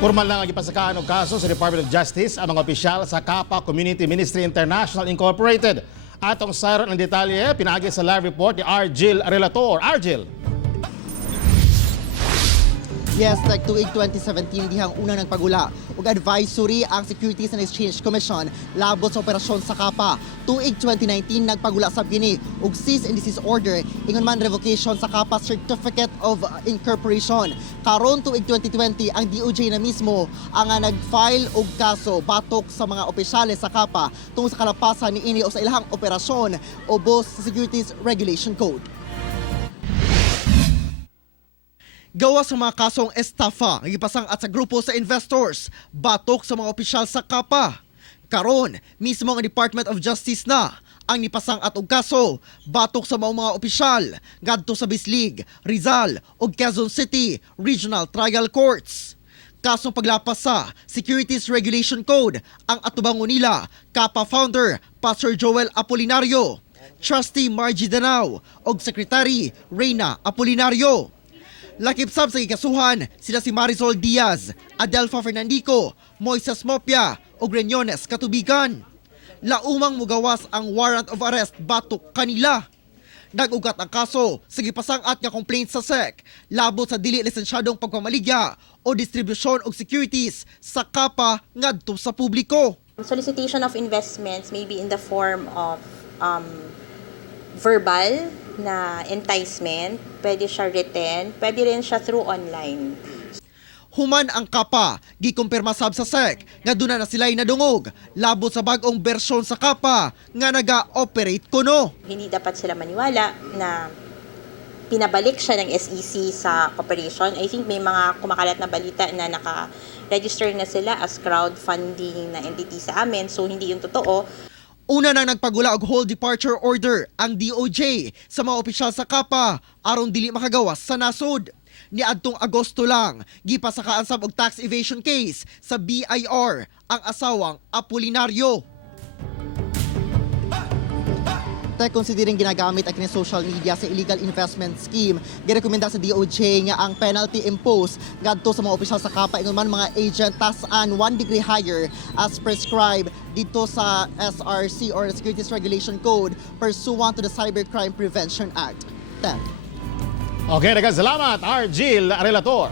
Formal na gipasakaan og kaso sa Department of Justice ang mga opisyal sa Kapa Community Ministry International Incorporated. Atong sayron ng detalye, pinaagi sa live report ni Argil Relator. Argil! Yes, like tuig 2017 dihang unang nagpagula ug advisory ang Securities and Exchange Commission labot sa operasyon sa Kapa. Tuig 2019 nagpagula sab gini ug cease and desist order ingon man revocation sa Kapa Certificate of Incorporation. Karon tuig 2020 ang DOJ na mismo ang nag-file og kaso batok sa mga opisyales sa Kapa tungod sa kalapasan niini o sa ilahang operasyon ubos sa Securities Regulation Code. Gawa sa mga kasong estafa nga gipasang at sa grupo sa investors batok sa mga opisyal sa Kapa. Karon, mismo ang Department of Justice na ang nipasang at og kaso batok sa mga opisyal ngadto sa Bislig, Rizal ug Quezon City Regional Trial Courts. Kasong paglapas sa Securities Regulation Code ang atubangon nila Kapa founder Pastor Joel Apolinario, Trustee Margie Danao ug Secretary Reyna Apolinario. Lakip-sab sa ikasuhan sila si Marisol Diaz, Adelfa Fernandico, Moises Mopia ug Renyones Katubigan. Laumang mugawas ang warrant of arrest batok kanila. Nag-ugat ang kaso sa gipasang-at nga complaint sa SEC labot sa dili lisensyadong pagpamaligya o distribusyon og securities sa Kapa ngadto sa publiko. Solicitation of investments may be in the form of verbal na enticement, pwede siya written, pwede rin siya through online. Human ang Kapa, gikumpirma sab sa SEC nga duna na sila'y nadungog labot sa bagong bersyon sa Kapa nga naga-operate kuno. Hindi dapat sila maniwala na pinabalik siya ng SEC sa operation. I think may mga kumakalat na balita na naka-register na sila as crowdfunding na entity sa amin, so hindi yung totoo. Una nang nagpagula og whole departure order ang DOJ sa mga opisyal sa Kapa aron dili makagawas sa nasod. Niadtong Agosto lang, gipasakaan sab og tax evasion case sa BIR ang asawang Apolinario. Considering ginagamit ang social media sa illegal investment scheme, girekomenda sa DOJ nga ang penalty imposed ngadto sa mga opisyal sa Kapa ingon man mga agent tasan 1 degree higher as prescribed dito sa SRC or Securities Regulation Code pursuant to the Cybercrime Prevention Act. Okay, salamat Argil Relator.